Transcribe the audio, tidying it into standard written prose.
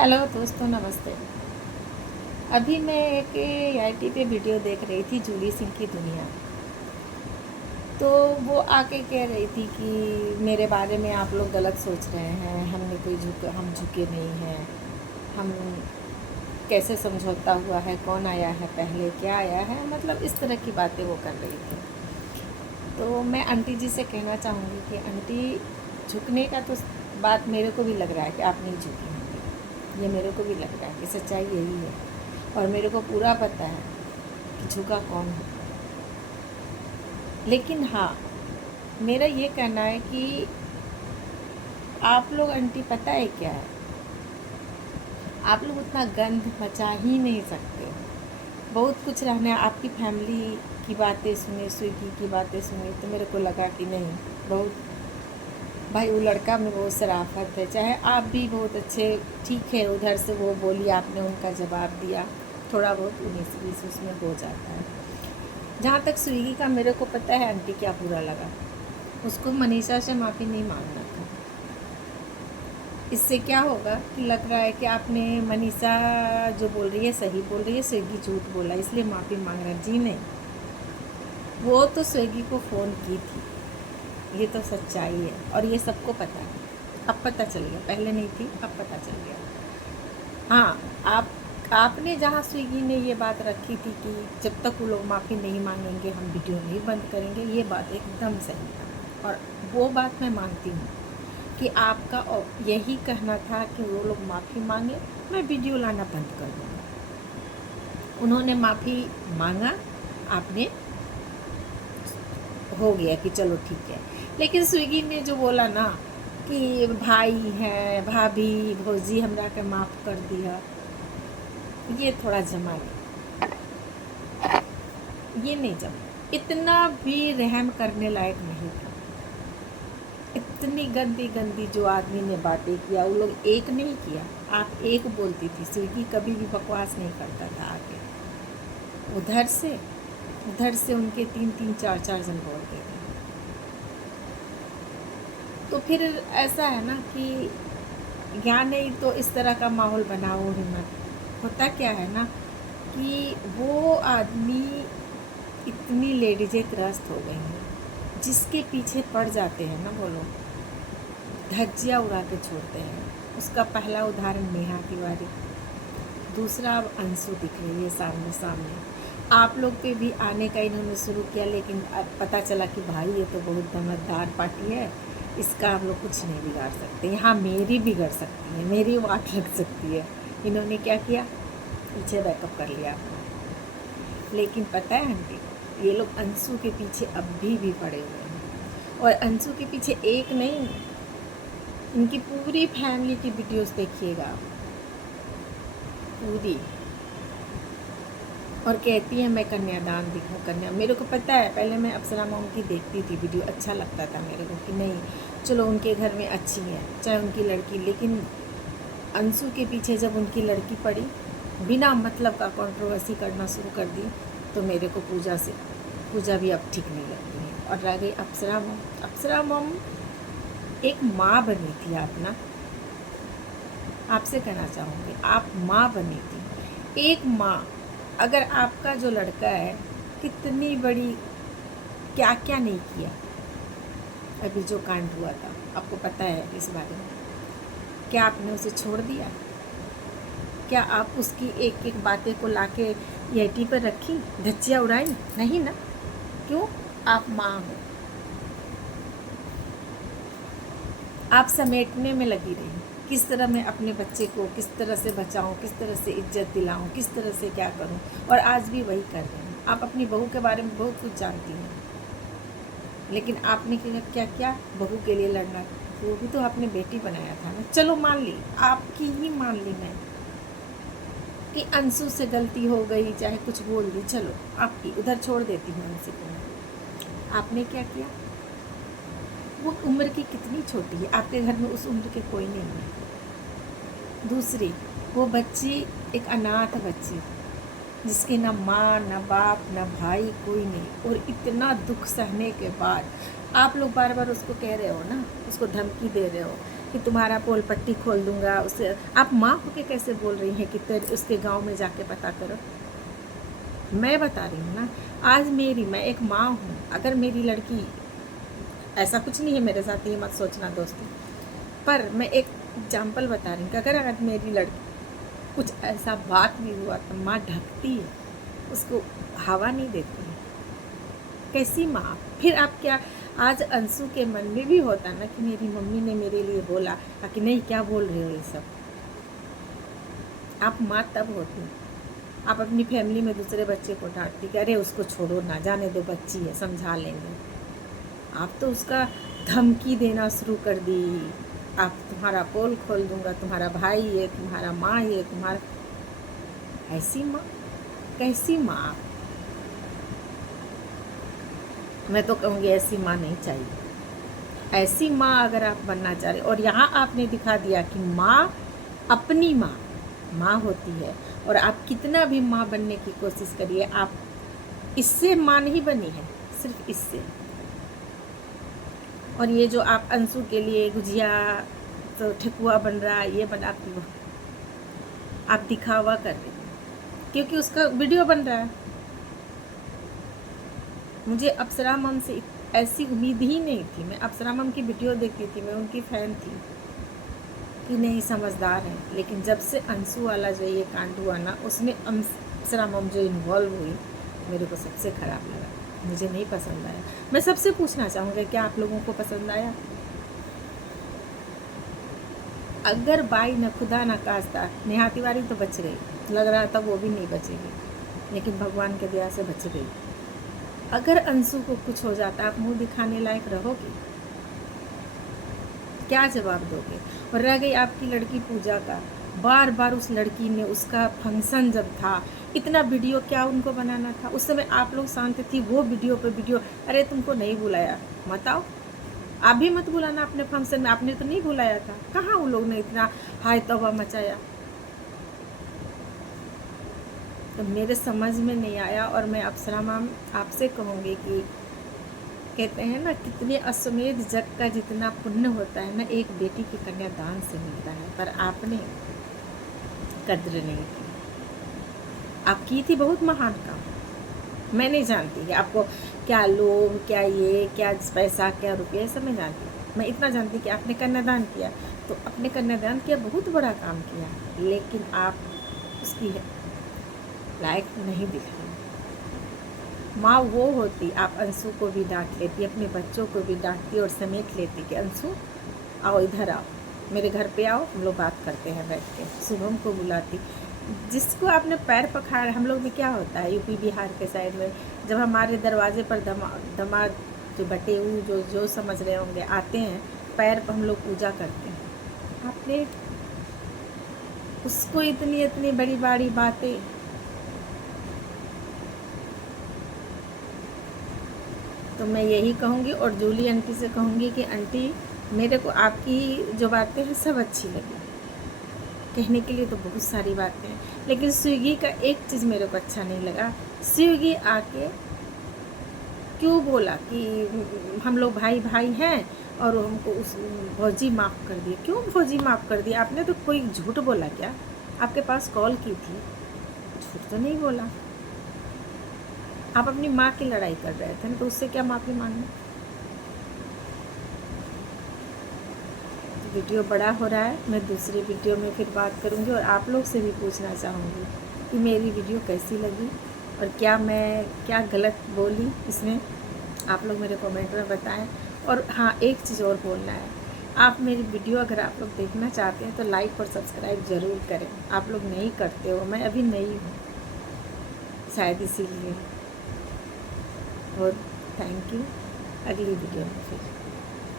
Hello दोस्तों, नमस्ते। अभी मैं एक AIT पे वीडियो देख रही थी, जूली सिंह की दुनिया। तो वो आके कह रही थी कि मेरे बारे में आप लोग गलत सोच रहे हैं, हम झुके नहीं हैं, हम कैसे समझौता हुआ है, कौन आया है पहले, क्या आया है, मतलब इस तरह की बातें वो कर रही थी। तो मैं आंटी जी से कहना चाहूँगी कि आंटी, झुकने का तो बात मेरे को भी लग रहा है कि आप नहीं झुकी होंगी। ये मेरे को भी लग रहा है कि सच्चाई यही है, और मेरे को पूरा पता है कि झुका कौन होता है। लेकिन हाँ, मेरा ये कहना है कि आप लोग, आंटी, पता है क्या है, आप लोग उतना गंद मचा ही नहीं सकते हो। बहुत कुछ रहना है। आपकी फैमिली की बातें सुनी, स्विगी की बातें सुनी, तो मेरे को लगा कि नहीं, बहुत भाई वो लड़का में बहुत शराफत है। चाहे आप भी बहुत अच्छे, ठीक है, उधर से वो बोली, आपने उनका जवाब दिया, थोड़ा बहुत 19-20 उसमें हो जाता है। जहाँ तक स्विगी का मेरे को पता है आंटी क्या बुरा लगा, उसको मनीषा से माफ़ी नहीं मांगना था। इससे क्या होगा कि लग रहा है कि आपने, मनीषा जो बोल रही है सही बोल रही है, स्विगी झूठ बोला इसलिए माफ़ी मांग रहा है। जी नहीं, वो तो स्विगी को फ़ोन की थी, ये तो सच्चाई है और ये सबको पता है। अब पता चल गया, पहले नहीं थी, अब पता चल गया। हाँ, आपने जहाँ स्विगी ने ये बात रखी थी कि जब तक वो लोग माफ़ी नहीं मांगेंगे हम वीडियो नहीं बंद करेंगे, ये बात एकदम सही था और वो बात मैं मानती हूँ कि आपका यही कहना था कि वो लोग माफ़ी मांगे, मैं वीडियो लाना बंद कर दूँगा। उन्होंने माफ़ी मांगा, आपने, हो गया कि चलो ठीक है। लेकिन स्विगी ने जो बोला ना कि भाई हैं, भाभी, भौजी, हमरा के माफ़ कर दिया, ये थोड़ा जमा नहीं, ये नहीं जमा। इतना भी रहम करने लायक नहीं था। इतनी गंदी गंदी जो आदमी ने बातें किया, वो लोग एक नहीं किया। आप एक बोलती थी, स्विगी कभी भी बकवास नहीं करता था आगे। उधर से उनके 3-3 4-4 जन बोलते थे। तो फिर ऐसा है ना कि या नहीं तो इस तरह का माहौल बनाओ ही मत। होता क्या है ना कि वो आदमी, इतनी लेडीज़ें त्रस्त हो गई हैं, जिसके पीछे पड़ जाते हैं ना वो लोग, धज्जियाँ उड़ा के छोड़ते हैं। उसका पहला उदाहरण नेहा तिवारी, दूसरा अब अंशु दिख रही है सामने सामने। आप लोग पे भी आने का इन्होंने शुरू किया, लेकिन अब पता चला कि भाई ये तो बहुत दमदार पार्टी है, इसका हम लोग कुछ नहीं बिगाड़ सकते। यहाँ मेरी बिगड़ सकती है, मेरी वाट लग सकती है। इन्होंने क्या किया, पीछे बैकअप कर लिया अपना। लेकिन पता है आंटी, ये लोग अंशु के पीछे अब भी पड़े हुए हैं, और अंशु के पीछे एक नहीं, इनकी पूरी फैमिली की वीडियोस देखिएगा आप, पूरी। और कहती है मैं कन्यादान दिखाऊँ, कन्या। मेरे को पता है, पहले मैं अप्सरा मॉम की देखती थी वीडियो, अच्छा लगता था मेरे को कि नहीं चलो उनके घर में अच्छी है, चाहे उनकी लड़की। लेकिन अंशु के पीछे जब उनकी लड़की पड़ी, बिना मतलब का कंट्रोवर्सी करना शुरू कर दी, तो मेरे को पूजा भी अब ठीक नहीं लगती है। और रह गई अप्सरा मॉम। अप्सरा मॉम एक माँ बनी थी आप ना, आपसे कहना चाहूँगी, आप माँ बनी थी, एक माँ। अगर आपका जो लड़का है, कितनी बड़ी, क्या क्या नहीं किया, अभी जो कांड हुआ था आपको पता है इस बारे में, क्या आपने उसे छोड़ दिया? क्या आप उसकी एक एक बातें को लाके EIT पर रखी, धज्जियाँ उड़ाई? नहीं ना। क्यों? आप माँ हो, आप समेटने में लगी रही, किस तरह मैं अपने बच्चे को किस तरह से बचाऊं, किस तरह से इज्जत दिलाऊं, किस तरह से क्या करूं, और आज भी वही कर रहे हैं। आप अपनी बहू के बारे में बहुत कुछ जानती हैं, लेकिन आपने क्या क्या बहू के लिए लड़ना, वो भी तो आपने बेटी बनाया था ना। चलो मान ली, आपकी ही मान ली मैं कि अंशु से गलती हो गई, चाहे कुछ बोल दी, चलो आपकी, उधर छोड़ देती हूँ अंशु को। आपने क्या किया? वो उम्र की कितनी छोटी है, आपके घर में उस उम्र के कोई नहीं है। दूसरी, वो बच्ची एक अनाथ बच्ची, जिसकी ना माँ, ना बाप, ना भाई, कोई नहीं, और इतना दुख सहने के बाद आप लोग बार बार उसको कह रहे हो ना, उसको धमकी दे रहे हो कि तुम्हारा पोल पट्टी खोल दूंगा उससे। आप माँ होके कैसे बोल रही हैं कि तेरे उसके गांव में जाके पता करो? मैं बता रही हूँ ना, आज मैं एक माँ हूँ, अगर मेरी लड़की, ऐसा कुछ नहीं है मेरे साथ, ये मत सोचना दोस्तों, पर मैं एक एग्जाम्पल बता रही हूँ कि अगर आज मेरी लड़की कुछ ऐसा बात भी हुआ तो माँ ढकती है, उसको हवा नहीं देती है। कैसी माँ? फिर आप क्या, आज अंशु के मन में भी होता ना कि मेरी मम्मी ने मेरे लिए बोला कि नहीं, क्या बोल रहे हो ये सब। आप माँ तब होती, आप अपनी फैमिली में दूसरे बच्चे को डांटती कि अरे उसको छोड़ो ना, जाने दो, बच्ची है, समझा लेंगे। आप तो उसका धमकी देना शुरू कर दी, आप तुम्हारा पोल खोल दूंगा, तुम्हारा भाई है, तुम्हारा माँ है, तुम्हारा। ऐसी माँ? कैसी माँ आप? मैं तो कहूँगी ऐसी माँ नहीं चाहिए। ऐसी माँ अगर आप बनना चाह रहे, और यहाँ आपने दिखा दिया कि माँ, अपनी माँ माँ होती है, और आप कितना भी माँ बनने की कोशिश करिए, आप इससे माँ नहीं बनी है, सिर्फ इससे। और ये जो आप अंशु के लिए गुजिया तो ठेकुआ बन रहा है, ये बना, आप दिखावा कर रहे हैं क्योंकि उसका वीडियो बन रहा है। मुझे अप्सरा मम से ऐसी उम्मीद ही नहीं थी। मैं अप्सरा मम की वीडियो देखती थी, मैं उनकी फ़ैन थी कि नहीं, समझदार है। लेकिन जब से अंशु वाला जो ये कांड हुआ ना, उसमें अप्सरा मम जो इन्वॉल्व हुई, मेरे को सबसे ख़राब लगा, मुझे नहीं पसंद आया। मैं सबसे पूछना चाहूँगा, क्या आप लोगों को पसंद आया? अगर बाई न खुदा न खास्ता नेहा तिवारी तो बच गई, लग रहा था वो भी नहीं बचेगी, लेकिन भगवान के दया से बच गई। अगर अंशु को कुछ हो जाता, आप मुंह दिखाने लायक रहोगे? क्या जवाब दोगे? और रह गई आपकी लड़की पूजा का, बार बार उस लड़की ने, उसका फंक्शन जब था, इतना वीडियो क्या उनको बनाना था? उस समय आप लोग शांत थी, वो वीडियो पे वीडियो। अरे तुमको नहीं बुलाया, मत आओ, आप भी मत बुलाना अपने फंक्शन में, आपने तो नहीं बुलाया था। कहाँ उन लोग ने इतना हाय तौबा मचाया? तो मेरे समझ में नहीं आया। और मैं अप्सरा मैम आपसे कहूँगी कि कहते हैं ना, कितने अश्वमेध जग का जितना पुण्य होता है ना, एक बेटी की कन्यादान से मिलता है, पर आपने कद्र नहीं की। आप की थी बहुत महान काम। मैं नहीं जानती कि आपको क्या लोभ, क्या ये, क्या पैसा, क्या रुपये, सब मैं जानती। मैं इतना जानती कि आपने कन्यादान किया, तो अपने कन्यादान किया, बहुत बड़ा काम किया, लेकिन आप उसकी लायक नहीं दिख रही। माँ वो होती, आप अंशु को भी डांट लेती, अपने बच्चों को भी डांटती और समेट लेती कि अंशु आओ, इधर आओ, मेरे घर पे आओ, हम लोग बात करते हैं बैठ के। शुभम को बुलाती, जिसको आपने पैर पखाड़। हम लोग में क्या होता है यूपी बिहार के साइड में, जब हमारे दरवाजे पर दामाद जो बटे हुए, जो समझ रहे होंगे, आते हैं, पैर पर हम लोग पूजा करते हैं। आपने उसको इतनी इतनी बड़ी बड़ी बातें। तो मैं यही कहूँगी, और जूली आंटी से कहूँगी कि आंटी, मेरे को आपकी जो बातें हैं सब अच्छी लगी, कहने के लिए तो बहुत सारी बातें हैं, लेकिन स्विगी का एक चीज़ मेरे को अच्छा नहीं लगा। स्विगी आके क्यों बोला कि हम लोग भाई भाई हैं, और हमको उस भौजी माफ़ कर दिए। क्यों भौजी माफ़ कर दिया? आपने तो कोई झूठ बोला क्या? आपके पास कॉल की थी, झूठ तो नहीं बोला। आप अपनी माँ की लड़ाई कर रहे थे, तो उससे क्या माफ़ी मांगना? वीडियो बड़ा हो रहा है, मैं दूसरी वीडियो में फिर बात करूँगी, और आप लोग से भी पूछना चाहूँगी कि मेरी वीडियो कैसी लगी, और क्या मैं क्या गलत बोली इसमें, आप लोग मेरे कमेंट में बताएं। और हाँ, एक चीज़ और बोलना है, आप मेरी वीडियो अगर आप लोग देखना चाहते हैं तो लाइक और सब्सक्राइब ज़रूर करें। आप लोग नहीं करते हो, मैं अभी नई हूँ शायद इसीलिए। और थैंक यू, अगली वीडियो में फिर।